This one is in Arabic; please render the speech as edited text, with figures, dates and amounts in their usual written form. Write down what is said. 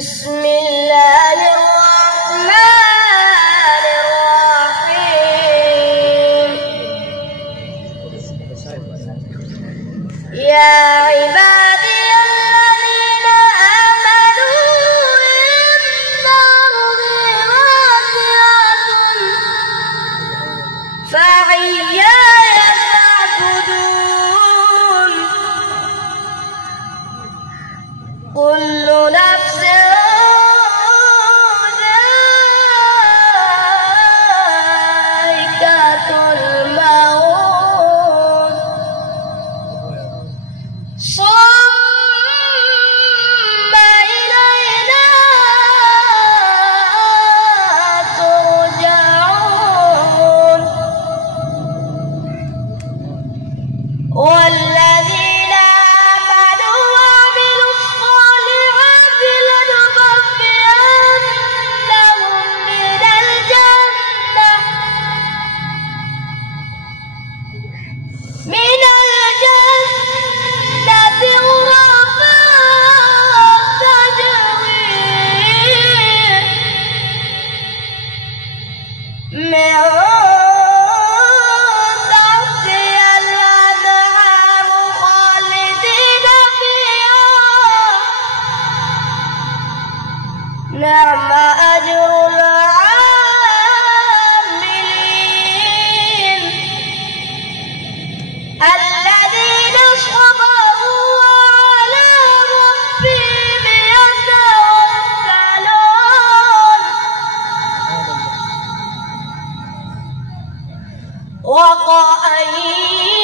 بسم الله الرحمن الرحيم. يا عبادي الذين آمنوا إن أرضي واسعة فإياي فاعبدون. كل نفس ذائقة الموت ثم إلينا ترجعون. والذين آمنوا وعملوا الصالحات لنبوئنهم من الجنة غرفا تجري من تحتها الأنهار خالدين فيها. نعم أجر العاملين الذين صبروا وعلى ربهم يتوكلون. وقائل